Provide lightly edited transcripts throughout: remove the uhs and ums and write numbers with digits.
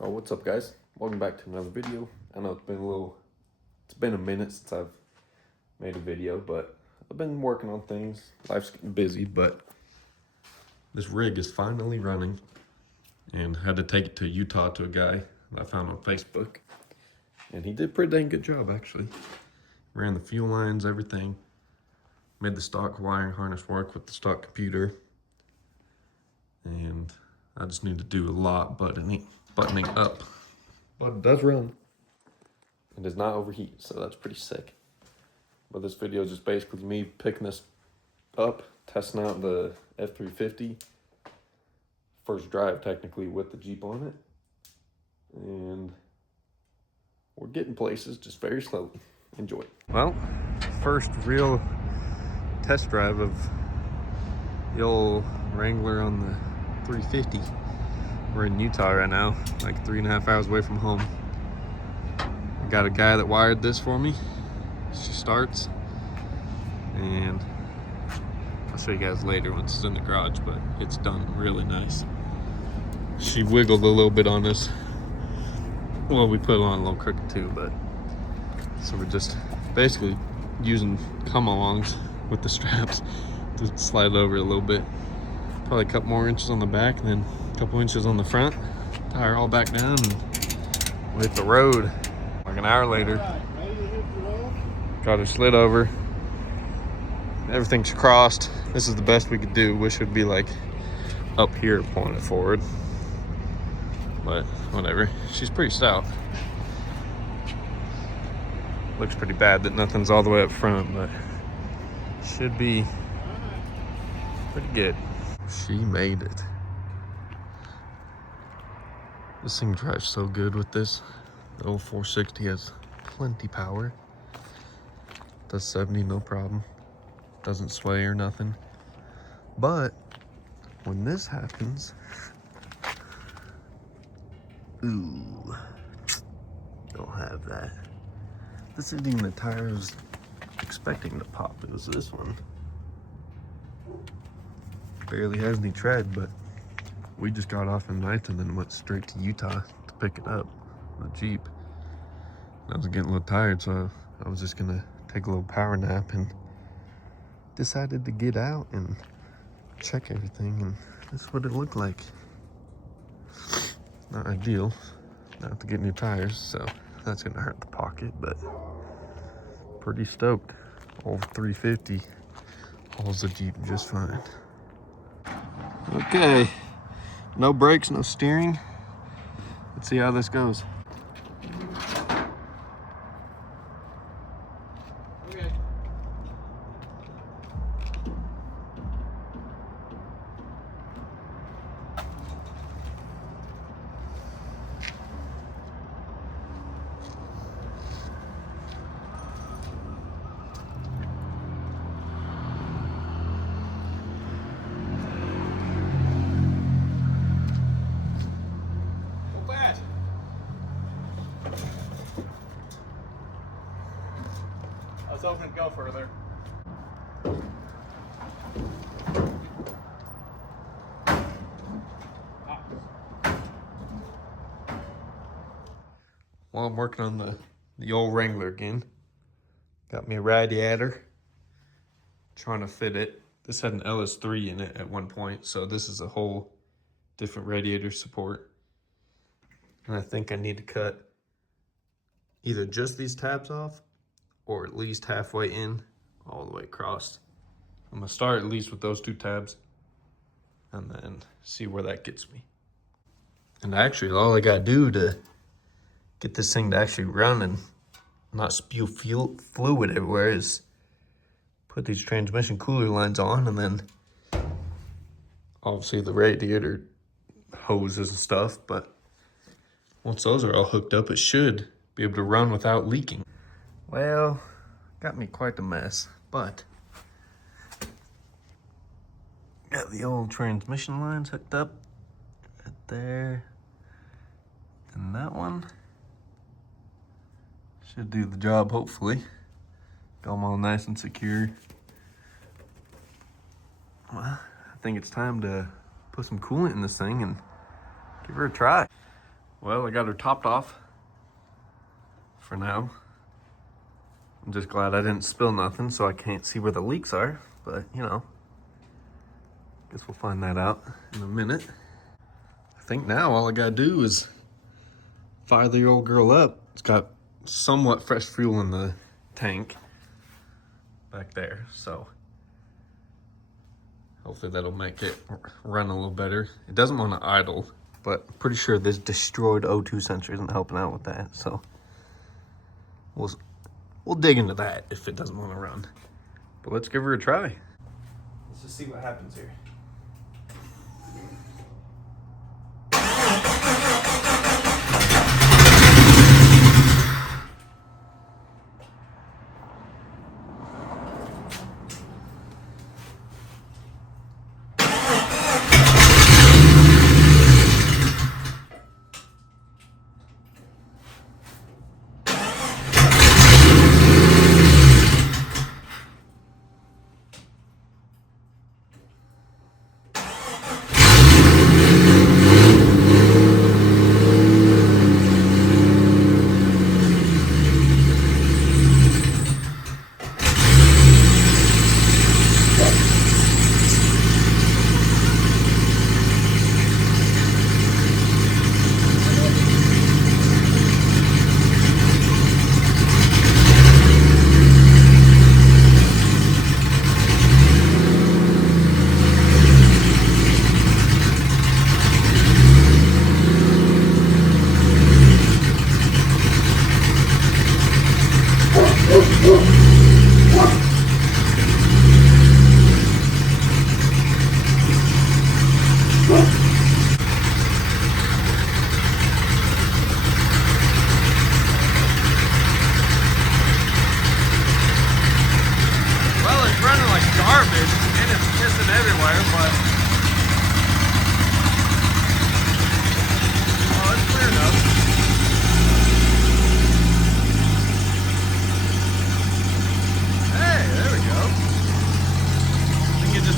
Oh, what's up, guys? Welcome back to another video. I know it's been a minute since I've made a video, but I've been working on things. Life's getting busy, but this rig is finally running, and I had to take it to Utah to a guy that I found on Facebook, and he did a pretty dang good job, actually. Ran the fuel lines, everything. Made the stock wiring harness work with the stock computer, and I just need to do a lot buttoning up. But it does run. It does not overheat, so that's pretty sick. But this video is just basically me picking this up, testing out the F350. First drive, technically, with the Jeep on it. And we're getting places just very slowly. Enjoy. Well, first real test drive of the old Wrangler on the 350. We're in Utah right now, like 3.5 hours away from home. I got a guy that wired this for me. She starts, and I'll show you guys later once it's in the garage, but it's done really nice. She wiggled a little bit on us. Well, we put it on a little crooked too, but so we're just basically using come-alongs with the straps to slide it over a little bit. Probably a couple more inches on the back, and then a couple inches on the front. Tire all back down, and we hit the road. Like an hour later, got it slid over. Everything's crossed. This is the best we could do. Wish it would be like up here pulling it forward, but whatever. She's pretty stout. Looks pretty bad that nothing's all the way up front, but should be pretty good. She made it. This thing drives so good with this. The old 460 has plenty power. Does 70 no problem. Doesn't sway or nothing. But when this happens, ooh, don't have that. This isn't even the tire I was expecting to pop. It was this one. Barely has any tread, but we just got off in night and then went straight to Utah to pick it up, the Jeep. I was getting a little tired, so I was just gonna take a little power nap and decided to get out and check everything, and this is what it looked like. Not ideal. Now I have to get new tires, so that's gonna hurt the pocket, but pretty stoked. Old 350 hauls the Jeep just fine. Okay, no brakes, no steering. Let's see how this goes. Okay. Go fast. I was hoping to go further. While I'm working on the old Wrangler again, got me a radiator, trying to fit it. This had an LS3 in it at one point, so this is a whole different radiator support. And I think I need to cut either just these tabs off or at least halfway in, all the way across. I'm gonna start at least with those two tabs and then see where that gets me. And actually, all I gotta do to get this thing to actually run and not spew fluid everywhere is put these transmission cooler lines on, and then obviously the radiator hoses and stuff, but once those are all hooked up, it should be able to run without leaking. Well, got me quite a mess, but got the old transmission lines hooked up right there, and that one should do the job, hopefully. Got them all nice and secure. Well, I think it's time to put some coolant in this thing and give her a try. Well, I got her topped off for now. I'm just glad I didn't spill nothing, so I can't see where the leaks are, but you know, guess we'll find that out in a minute. I think now all I gotta do is fire the old girl up. It's got somewhat fresh fuel in the tank back there, so hopefully that'll make it run a little better. It doesn't want to idle, but I'm pretty sure this destroyed O2 sensor isn't helping out with that, so we'll dig into that if it doesn't want to run. But let's give her a try. Let's just see what happens here.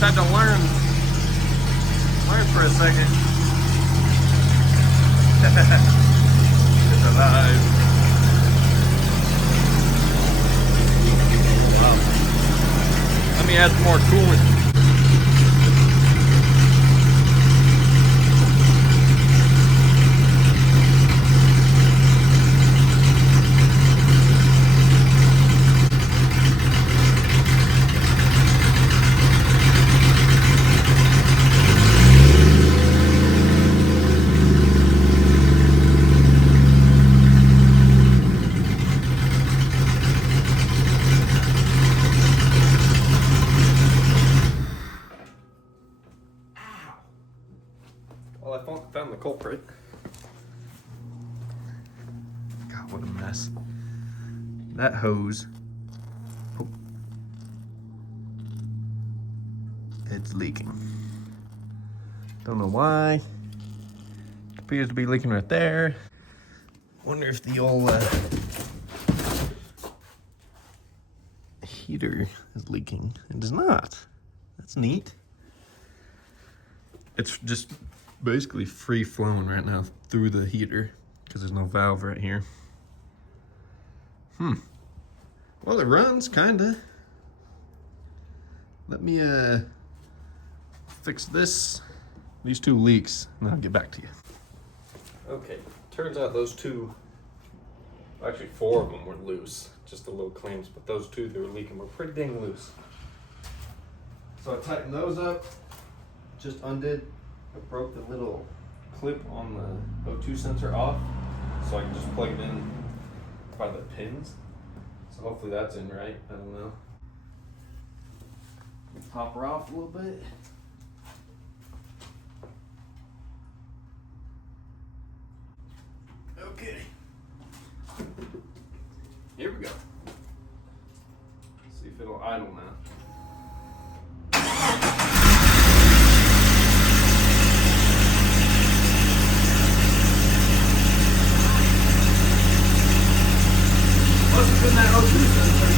Had to learn for a second. It's alive. Wow. Let me add some more coolant. Well, I found the culprit. God, what a mess. That hose. Oh, it's leaking. Don't know why. It appears to be leaking right there. Wonder if the old heater is leaking. It does not. That's neat. It's just basically free flowing right now through the heater because there's no valve right here. Well, it runs kinda. Let me fix these two leaks and I'll get back to you. Okay, turns out those two, actually 4 of them were loose, just the little clamps, but those 2 that were leaking were pretty dang loose. So I tightened those up, just undid. I broke the little clip on the O2 sensor off so I can just plug it in by the pins. So hopefully that's in right, I don't know. Pop her off a little bit. Okay. Here we go. Let's see if it'll idle now. In that O2 sensor.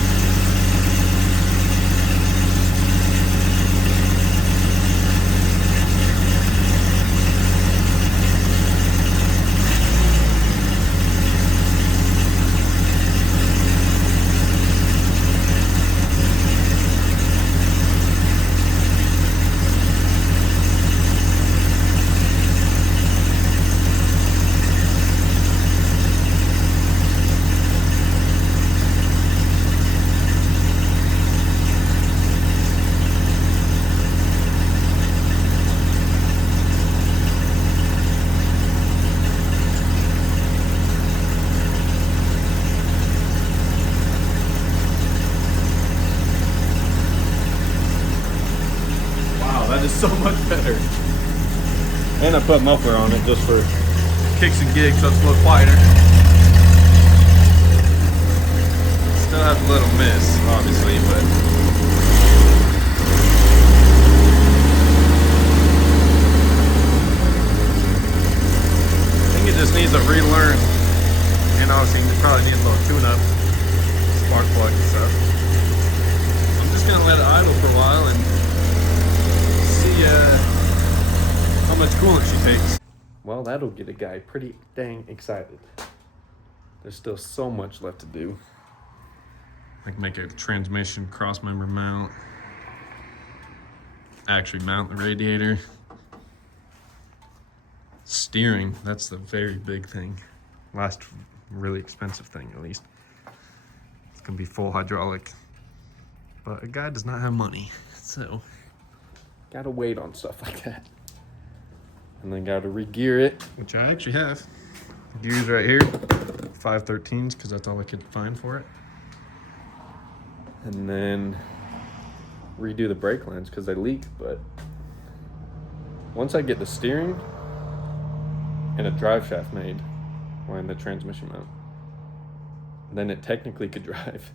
so much better. And I put muffler on it just for Kicks and gigs, so it's a little quieter. Still has a little miss, obviously, but I think it just needs a relearn. And obviously it probably needs a little tune-up, spark plug and stuff. I'm just gonna let it idle for a while and see how much coolant she takes. Well, that'll get a guy pretty dang excited. There's still so much left to do. Like make a transmission cross-member mount. Actually mount the radiator. Steering, that's the very big thing. Last really expensive thing, at least. It's gonna be full hydraulic. But a guy does not have money, so gotta wait on stuff like that. And then gotta re-gear it, which I actually have. Gears right here, 513s, because that's all I could find for it. And then redo the brake lines because they leak, but once I get the steering and a drive shaft made, and the transmission mount, then it technically could drive.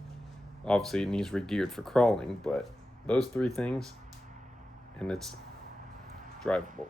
Obviously it needs re-geared for crawling, but those three things and it's drivable.